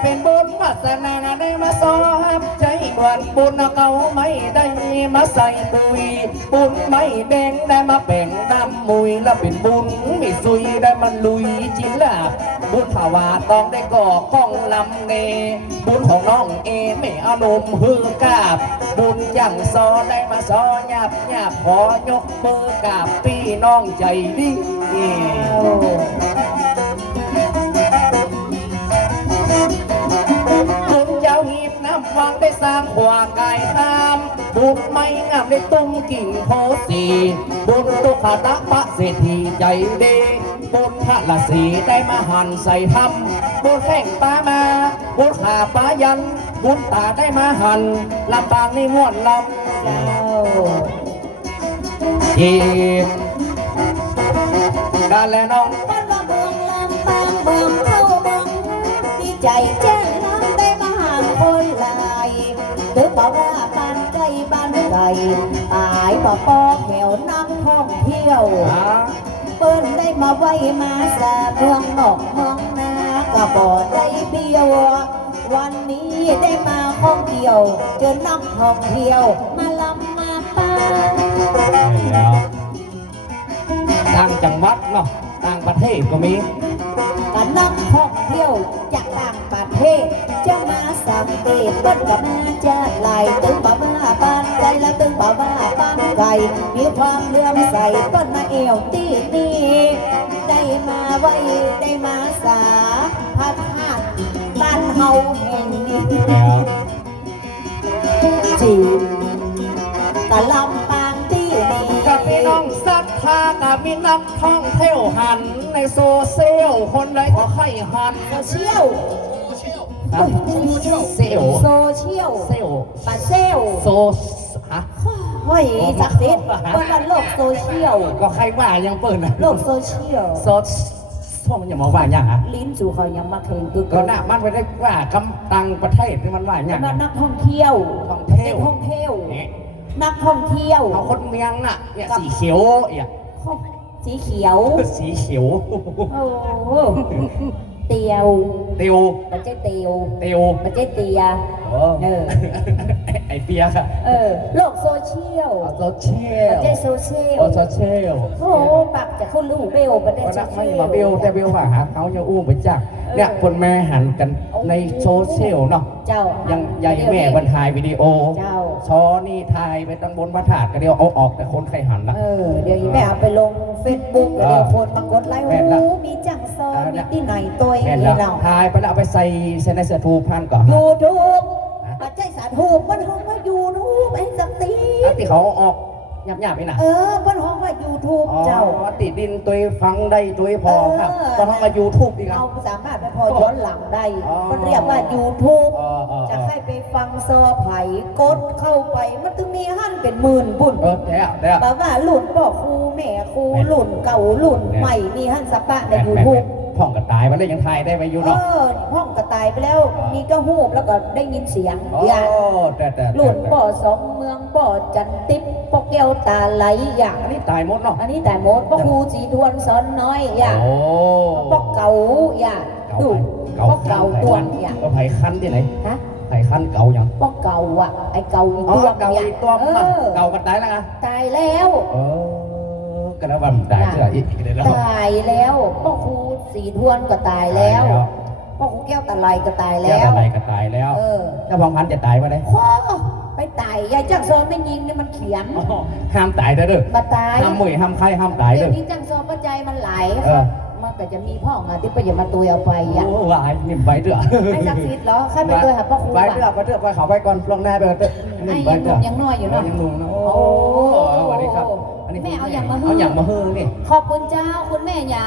เป็นบุญวาสนาได้มาสอบใจกวนบุญเก่าไม่ได้มาใส่ปุยบุญไม่แดงได้มาแบ่งดำมุยแล้วเป็นบุญมีซุยได้มันลุยจินลาบบุญภาวาต้องได้ก่อก้องลำเนบุญของน้องเอไม่อารมณ์ฮือกาบ บุญอย่างซอได้มาซอหยาบหยาบขอยกมือกาบพี่น้องใจดี สร้างขวากายตามบุญไม่งามได้ตุ้งกิ่งโพสีบุญตุขตะปะเศรษฐีใจเดบุญพระละสีได้มาหันใส่ทำบุญแข่งปลามาบุญขาปลายัน บุญตาได้มาหันลำปางนี่ม่วนลำเจ้าทีมกันแล้วน้องบ้านว่าเมืองลำปางเมืองเข้าเมืองดีใจแจ้ ถือบอกว่าบ้านใกล้บ้านไกลตายบ่ปอแถวนักท่องเที่ยวเปิ้นได้มาไว้มาสาเมืองนอกเมืองนาก็บ่ได้เบี้ยววันนี้ได้มาท่องเที่ยวเจอนักท่องเที่ยวมาลำมาปางต่างจังหวัดเนาะต่างประเทศก็มีกับนักท่องเที่ยวจากต่างประเทศจะ มาสังเกตเปิ้นกับมาจะไหลตึงบ่มาบ้านไกลและตึงบ่มาบ้านไกลมีความเลื่อมใสเปิ้นมาเอวตีนี่ได้มาไว้ได้มาสาพัดหาดบ้านเฮาแห่งนี้จีนกะลำปางที่นี่กับพี่น้องศรัทากับมีนักท่องเที่ยวหันในโซเชียลคนใดก็ใครหันโซเชียล เซลโซเชียลเซลปาเซลโซฮะเฮ้ยศักดิ์สิทธิ์บนโลกโซเชียลก็ใครว่ายังเปิดนะโลกโซเชียลโซพวกมันอย่ามาว่าอย่างฮะลิ้นสู่เขายังมาเข่งกึกก็น่ามันไม่ได้ว่าคำตังประเทศที่มันว่าอย่างนักนะนักท่องเที่ยวท่องเที่ยวนักท่องเที่ยวนี่นักท่องเที่ยวเอาคนเมียงน่ะเนี่ยสีเขียวเนี่ยสีเขียว สีเขียวโอ้โห เตียวเตียวมันใช่เตียวเตียวมันใช่เตียเออเออ ไอเปียค่ะเออโลกโซเชียลโซเชียมันลใช่โซเชียลโซเชียลโอ้โหปักจากคนรู้เบลมันได้ก็โซนักไม่เชียมาลเบลแต่เบลว่าหาเขาจะอู้ไปจักเนี่ยคนแม่หันกันในโซเชียลเนาะเจ้ายังใหญ่แม่บรรทายวิดีโอเจ้าช้อนี่ถ่ายไปตั้งบนพระธาตุก็เดียวเอาออกแต่คนใครหันละ เออ เดี๋ยวอีแม่เอาไปลงเฟซบุ๊กเออเดี๋ยวคนมากดไลค์แม่โอ้นละ โหมีจัง ซอนเออมีเนี่ยที่ไหนตัวเองแม่นนี่แล้วเราถ่ายไปแล้วเอาไปใส่เซนในเสือทูพันก่อนยูทูบฮะปัจจัยสาธุบ้านห้องว่ายูทูบไอ้สักตีแล้วที่เขาเอาออกยับยับไปน่ะเออบ้านห้องว่ายูทูบอ๋อเจ้า ติดดินตัวฟังได้ตัวพอครับเออ ก็ต้องมายูทูบดีครับเอาสามารถไปพอย้อนหลังได้อ๋อมันเรียกว่ายูทูบเออเออเออจะให้ไปฟังเซอร์ไผ่กดเข้าไป มันถึงมีหั่นเป็นหมื่นบุญเออแต่แต่แบบว่าหลุนพ่อครูแม่ครูหลุนเก่าหลุนใหม่มีหั่นสปะในแม่ยูแม่ทูบ พ่องกับตายมันเลยยังถ่ายได้ไปอยู่เอเนาะ อห้องก็ตายไปแล้วอ๋อมีก็หูบแล้วก็ได้ยินเสียงโอ้อย่างแต่แต่หลุนบ่อสองเมืองบ่อจันติบปอกแก้วตาไหลอย่างอันนี้ตายหมดเนาะ อันนี้แต่หมดปอกครูสีทวนสอนน้อยอย่างโอ้ปอกเก่าอย่างเก่าดูเก่าปอกเก่าตวงอย่างก็ไผ่คันที่ไหนฮะไผ่คันเก่าอย่างปอกเก่าอะไอ้เก่าอีอ๋อตัวเก่าอย่างอีกตัวเอมันอเก่ากันตายแล้วไงตายแล้ว เออ ก็แล้ววันตายเชื่ออีกเดี๋ยวเราตายแล้วพ่อครูสีทวนก็ตายแล้วพ่อครูแก้วตะไลก็ตายแล้แล้ววอะไรก็ตายแล้วเออเจ้าพองพันธุ์จะตายมาได้โอ้ไปตายยายจังซอไม่ยิงนี่มันเขียนอ๋อห้ามตายเด้อเด้อมาตายห้ามมวยห้ามใครห้ามตายเดี๋เด้ยอวนี้จังซอปัจจัยมันไหลเออมันก็จะมีพ่อมาที่ไปอย่ามาตัวเอาไปอะโอ้วายนิ่มไปเด้อให้ศักดิ์สิทธิ์เหรอใครไปตัวหาพ่อครูไปเด้ออะไปเด้อไปเขาไปก่อนลงหน้าไปก่อนเด้อไอ้นิ่มไปยังหเด้นุ่อมยังน้อยอยู่เนาะยังหนุ่มนะโอ้ อันนี้แม่เอาอย่างมาเอาอย่างมาเฮือนี่ ขอบคุณเจ้าคุณแม่หยา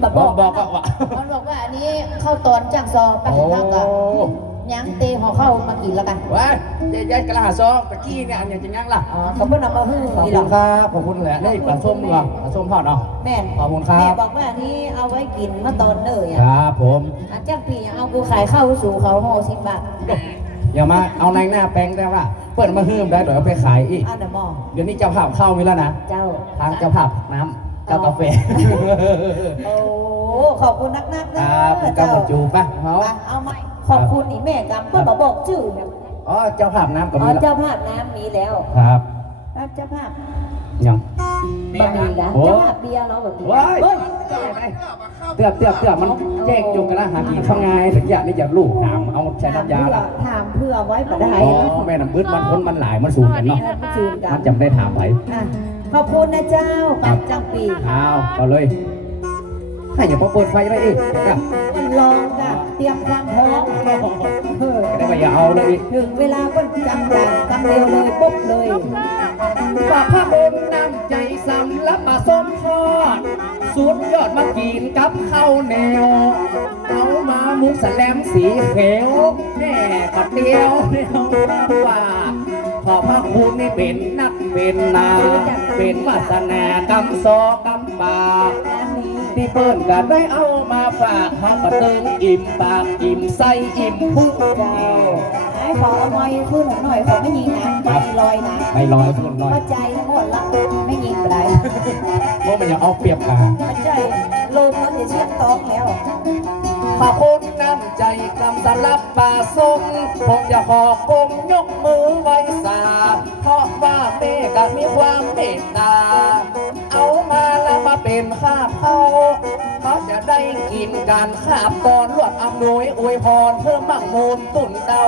แบบบอกบอกนะว่า มันบอกว่าอันนี้เข้าตอนจังซอไปโอ้ข้าวกับยังเตะห่อเข้ามากินแล้วกันว้ายยายยายกระลาซองตะกี้เนี่ยอันอย่างจริงยังล่ะ อ๋อเขาเพิ่งนำมาฮื้อขอบนี่คุหรอณครับขอบคุณแหละได้ปลาส้มเมืองปลาส้มทอดเนาะ แม่นขอบคุณครับ แม่บอกว่าอันนี้เอาไว้กินเมื่อตอนเนยคอะรับผมอาจารย์พี่เอากูขายข้าวสู่เขาห่อสิบบาท อย่ามาเอาในหน้าแปลงได้ว่าเปิดมาเฮืมได้เดี๋ยวเอาไปขายอีกอันเดอร์มอเดี๋ยวนี้เจ้าภาพเข้ามีแล้วนะ เจ้า ทางเจ้าภาพน้ำเจ้ากาแฟโอ้ ขอบคุณนักๆคนะรับเป็นกำกับจูป่ะเขาอะเอาใหม่ขอบคุณนี่แม่กำเพื่อมาบอกชื่อเนี่ยอ๋อเจ้าภาพน้ำกับอ๋มีอแล้วเจ้าภาพน้ำมีแล้ว ครับ ครับเจ้าภาพยังบะหมี่นะโอ้เจ้าภาพเบียร์เนาะแบบนี้ว้าย เฮ้ยเตือบเตือบเตือบมันแจ้งจุกกันละหากี่ข้างไงถึงอย่างนี้อย่าลูกถามเอาใช้ถามน้ำยาเพื่อละถามเพื่อไว้ปะได้อ๋อแม่น้ำบึ้ดมันพ้นมันหลายมันสูงกันเนาะมันจูนกัมันนจำได้ถามไปอะขอบคุณนะเจ้าปัจจังปีเอาเอาเลยให้อย่าพอเปิดไฟไว้อีกครับมันลองค่ะเตรียมความพร้อมเออ ได้ไปอย่าเอาเลยอีกถึงเวลาก็จำได้คำเดียวเลยปุ๊บเลย ฝากพระบนน้ำใจสำรับมาส้มทอดสุดยอดมากินกับข้าวแนวเอามามุกสแลมสีเขียวแม่ปัดเดียวเดียวว่าขอพระคุณนี่เป็นนักเป็นนา เป็นวาสนากำซอกำปากน้ำนี้ที่เปิ้นก็ได้เอามาฝากเขาก็เติมอิ่มปากอิ่มไส้อิ่มพุงเจ้า ไอ้ขอเอาไม้ขึ้นหน่อยขอไม่ยิงนะไม่ลอยนะไปลอยพุ่นลอยเข้าใจทั้งหมดละไม่ยิงอะไรเพราะมันยังเอาเปรียบกาเข้าใจลมมันจะเชื่อมตองแล้วขอบคุณน้ำใจกำสลับป่าทรงผมจะขอกงยกมือไว้สาเพราะว่าเมก็มีความเมตตา เอามาแล้วมาเป็นข้าบเขา เขาจะได้กินการข้าบตอนลวดอำนวยอวยพรเพิ่มมั่งมูลตุ่นเตา